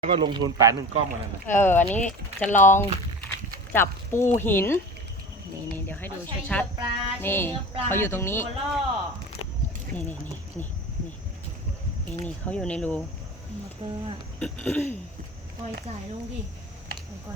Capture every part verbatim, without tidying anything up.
ก็ลงทุนแปดหนึ่งกล้องมาแล้วนะเอออันนี้จะลองจับปูหินนี่นี่เดี๋ยวให้ดูชัดๆนี่เขาอยู่ตรงนี้นี่นี่นี่นี่นี่นี่นี่เขาอยู่ในรูมาเปิดอ่ะปล่อยจ่ายลงดิก่อน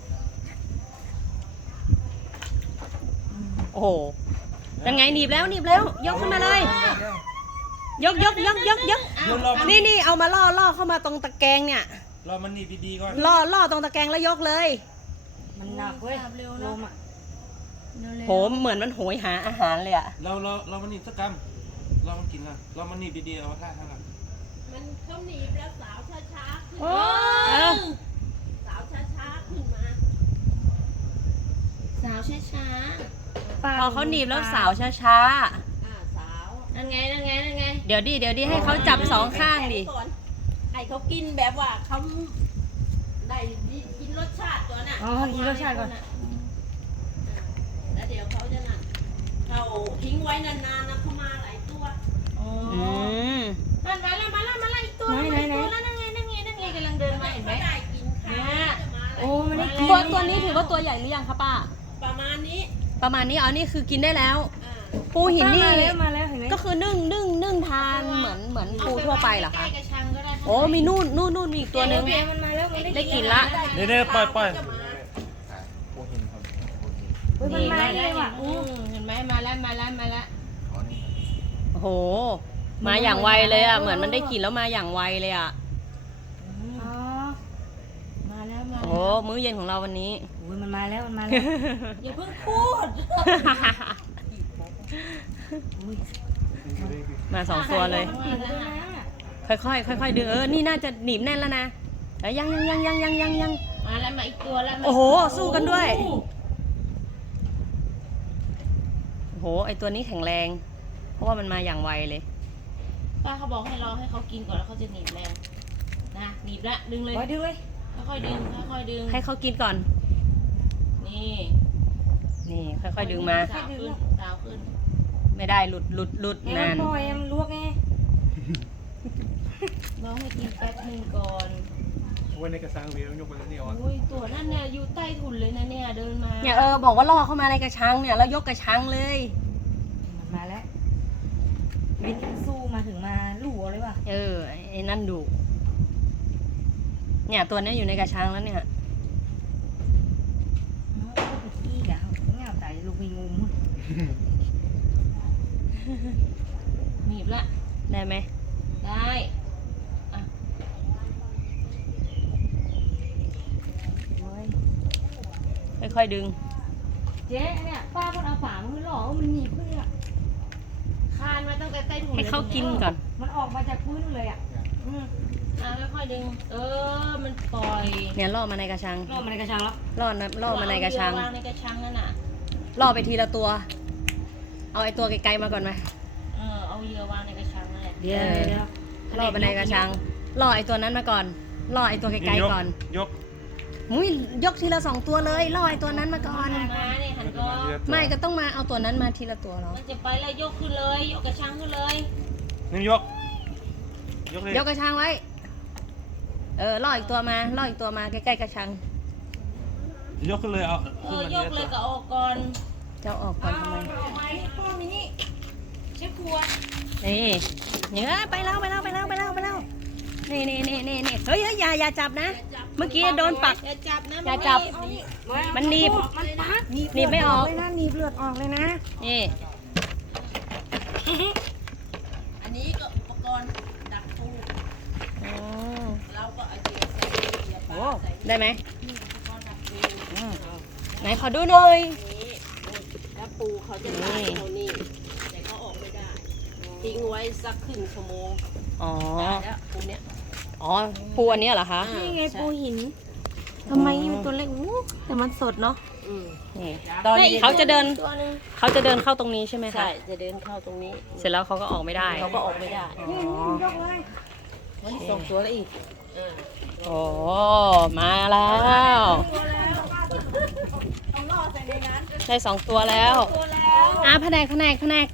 โอ้โหยังไงหนีบแล้วหนีบแล้วยกขึ้นมาเลยยกยกยกยกยกนี่นี่เอามาล่อล่อเข้ามาตรงตะแกรงเนี่ยเรามันหนีบดีๆก่อนล่อล่อตรงตะแกรงแล้วยกเลยมันหนักเว้ยเร็วลมอ่ะโหเหมือนมันโหยหาอาหารเลยอะเราเราเรามันหนีบสักกำเรามันกินกันเรามันหนีบดีๆเอาท่าท่ากันมันเขาหนีบแล้วสาวช้าๆขึ้นโอ้มาสาวช้าๆขึ้นมาสาวช้าพอเขาหนีบแล้วสาวช้าอ่าสาวๆนั่นไงนั่นไงนั่นไงๆเดี๋ยวดิเดี๋ยวดิให้เขาจับสองข้างดิก่อนให้เขากินแบบว่าเขาได้กินรสชาติก่อนน่ะอ๋อกินรสชาติก่อนอ่าแล้วเดี๋ยวเขาจะนั่นเขาทิ้งไว้นานๆนะเขามาหลายตัวอ๋ออืมนั่นมาแล้วมาแล้วมาแล้วอีกตัวนึงอีกตัวแล้วนั่นไงนั่นไงนั่นไงกำลังเดินมาเห็นไหมเขาได้กินข้าวจะมาหลายโอ้มันได้กินตัวตัวนี้ถือว่าตัวใหญ่หรือยังคะป้าประมาณนี้ประมาณนี้อ๋อนี่คือกินได้แล้วอ่าปูหินนี่มาแล้วมาแล้วเห็นไหมก็คือนึ่งนึ่งนึ่งทานเหมือนเหมือนปูทั่วไปเหรอใกล้คะกระชังก็ได้โอ้มีนู่นนู่นนู่นมีอีกตัวหนึงเดี๋ยวมันมาแล้วมันได้กินละเนี่ยเนี่ยปล่อยปล่อยจะมาโอ้เห็นครับเฮ้ยมันมาเลยว่ะอืมเห็นไหมมาแล้วมาแล้วมาแล้วโอ้โห มาอย่างไวเลยอ่ะเหมือนมันได้กินแล้วมาอย่างไวเลยอ่ะอ๋อมาแล้วมาโอ้แล้วมื้อเย็นของเราวันนี้โอ้ยมันมาแล้วมันมาแล้วอย่าเพิ่งพูดมาสองตัวเลยมาแล้วนะค่อยๆค่อยๆดึงเออนี่น่าจะหนีบแน่นแล้วนะเอ้ยยังยังยังยังยังยังยังมาแล้วมาอีกตัวแล้วมาโอ้โหสู้กันด้วย โอ้โหไอตัวนี้แข็งแรง เพราะว่ามันมาอย่างไวเลยป้าเขาบอกให้รอให้เขากินก่อนแล้วเขาจะหนีบแรงนะหนีบละดึงเลยไว้ดึงเลยค่อยๆดึงค่อยๆดึงให้เขากินก่อนนี่นี่ค่อยๆดึงมาสาวขึ้นสาวขึ้นไม่ได้หลุดหลุดหลุดเอ็มนานปล่อยเอ็มลวกไงน้องให้กินแป๊บนึงก่อนไว้ในกระซังเวียวยกไปแล้วนี่อ่ะโอ้ยตัวนั่นเนี่ยอยู่ใต้ถุนเลยนะเนี่ยเดินมาเนี่ยเออบอกว่าล่อเข้ามาในกระชังเนี่ยแล้วยกกระชังเลยมันมาแล้ววินสู้มาถึงมาลู่เอาเลยว่ะเออไอ้ไอ้นั่นดุเนี่ยตัวเนี้ยอยู่ในกระชังแล้วเนี่ยอ๋อก็ไปขี้กะเงาใจลูกมีงูมั้งหนีบละได้ไหมได้อ่ะโอ้ยค่อยๆดึงเจ๊เนี่ยป้าคนเอาฝามันหลอกว่ามันหนีบขึ้นอ่ะคานมาตั้งแต่ใต้ถุนให้เขากินก่อนมันออกมาจากพื้นเลยอ่ะอืมอ่ะค่อยๆดึง เออมันปล่อยเนี่ยล่อมาในกระชังล่อมาในกระชังแล้วล่อนะล่อมาในกระชังวางในกระชังนั่นน่ะล่อไปทีละตัว เอาไอ้ตัวไกลๆมาก่อนไหมเออเอาเหยื่อวางในกระชังนั่นแหละเดี๋ยวเดี๋ยวเดี๋ยวล่อไปในกระชัง ล่อไอ้ตัวนั้นมาก่อน ล่อไอ้ตัวไกลๆก่อนยกมุ้ยยกทีละสองตัวเลย ล่อไอ้ตัวนั้นมาก่อนมาเนี่ยหันก็ไม่ก็ต้องมาเอาตัวนั้นมาทีละตัวเนาะมันจะไปแล้วยกขึ้นเลยยกกระชังขึ้นเลยนี่ยกยกเลยยกกระชังไว้ เออ ล่ออีกตัวมา ล่ออีกตัวมาใกล้ๆกระชังยกขึ้นเลยเอาเออยกเลยก็ออกก่อนเจ้าออกก่อนทำไมออกมาที่ป้อมินี่ใช่ครัวนี่เนื้อไปแล้วไปแล้วไปแล้วไปแล้วไปแล้ว นี่นี่นี่นี่นี่เฮ้ยเฮ้ยอย่าอย่าจับนะ เมื่อกี้โดนปักอย่าจับนะอย่าจับมันหนีบมันหนีบมันปักหนีบไม่ออกเลยนะหนีบเลือดออกเลยนะนี่อันนี้ก็อุปกรณ์ดักปูอ๋อเราก็เอาเหยื่อใส่เหยื่อปลาใส่ได้ไหมนี่อุปกรณ์ดักปูไหนขอดูหน่อยนี้แล้วปูเขาจะตายเท่านี้แต่เขาออกไม่ได้ ทิ้งไว้สักครึ่งชั่วโมงอ๋อได้แล้วปูเนี้ยอ๋อ ปูอันนี้เหรอคะนี่ไงปูหินทำไมมันตัวเล็กอู้แต่มันสดเนาะอืมนี่ตอนเขาจะเดินตัวหนึงเขาจะเดินเข้าตรงนี้ใช่ไหมคะใช่จะเดินเข้าตรงนี้เสร็จแล้วเขาก็ออกไม่ได้เขาก็ออกไม่ได้อ๋อยกเลยวันนี้สองตัวแล้วอีกอ่าโอ้ มาแล้ว ได้สองตัวแล้วอ่ะแผนกแผนกแผนก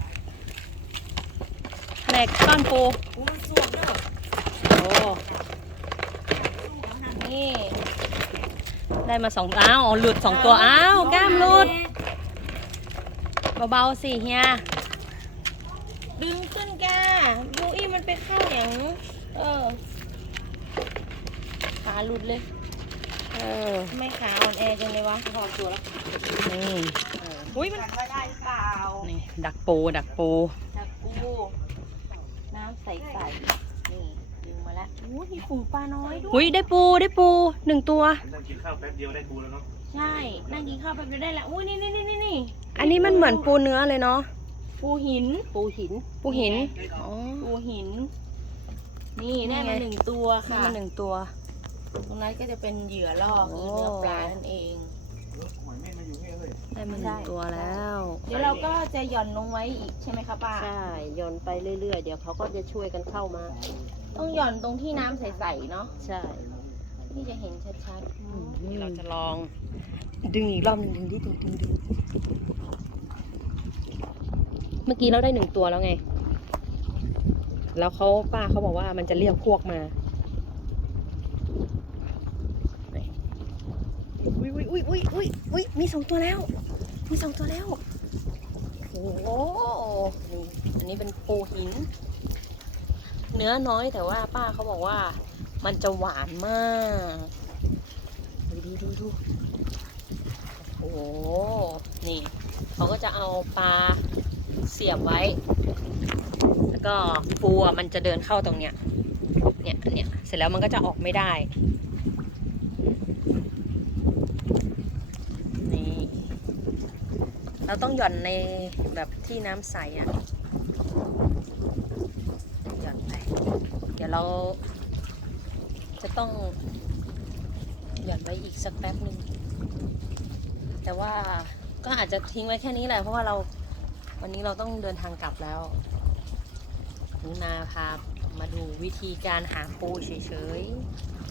แผนกก้อนปู โอ้นี่ ได้มาสองอ้าวหลุดสองตัวอ้าวกล้ามหลุดเบาๆสิเฮียดึงขึ้นแกดูอีมันไปเข้าอย่างเออขาหลุดเลยเออทำไม่ขาอ่อนแอจังเลยวะพอตัวแล้วนี่อุ้ยมันว่าได้เปล่านี่ดักปูดักปูจากกูน้ำใสๆนี่ดึงมาแล้วอู้มีฝูงปลาน้อยด้วยอุ้ยได้ปูได้ปูหนึ่งตัวนั่งกินข้าวแป๊บเดียวได้ปูแล้วเนาะใช่นั่งกินข้าวไปไปได้แล้วอุ้ยนี่นี่นี่นี่นี่อันนี้มันเหมือนปูเนื้อเลยเนาะปูหินปูหินปูหินอ๋อปูหิน นี่ได้มาหนึ่งตัวนี่ค่ะมันหนึ่งตัวตรงนั้นก็จะเป็นเหยื่อล่อคือเนื้อปลานั่นเองหอยเม่นมาอยู่นี่เลยได้มาหนึ่งตัวแล้วเดี๋ยวเราก็จะหย่อนลงไว้อีกใช่ไหมคะป้าใช่โยนไปเรื่อยๆ เดี๋ยวเขาก็จะช่วยกันเข้ามาต้องหย่อนตรงที่น้ำใสๆเนาะใช่ที่จะเห็นชัดๆนี่เราจะลองดึงอีกรอบหนึงดึงดิดึงดึงดึงเมื่อกี้เราได้หนึ่งตัวแล้วไง แล้วเขาป้าเขาบอกว่ามันจะเรียกพวกมาอุ้ยอุ้ยอุ้ยอุ้ยอุ้ยอุ้ยมีสองตัวแล้ว มีสองตัวแล้ว โอ้โหนี่อันนี้เป็นปูหิน เนื้อน้อยแต่ว่าป้าเขาบอกว่ามันจะหวานมากดูดูดูดูโอ้โห นี่เขาก็จะเอาปลาเสียบไว้ แล้วก็ปูอ่ะมันจะเดินเข้าตรงเนี้ย เนี่ยเนี่ยเสร็จแล้วมันก็จะออกไม่ได้ นี่ เราต้องหย่อนในแบบที่น้ำใสอ่ะ หย่อนไป เดี๋ยวเราจะต้องหย่อนไว้อีกสักแป๊บหนึ่ง แต่ว่าก็อาจจะทิ้งไว้แค่นี้แหละ เพราะว่าเราวันนี้เราต้องเดินทางกลับแล้ว นี่มาพามาดูวิธีการหาปูเฉยๆ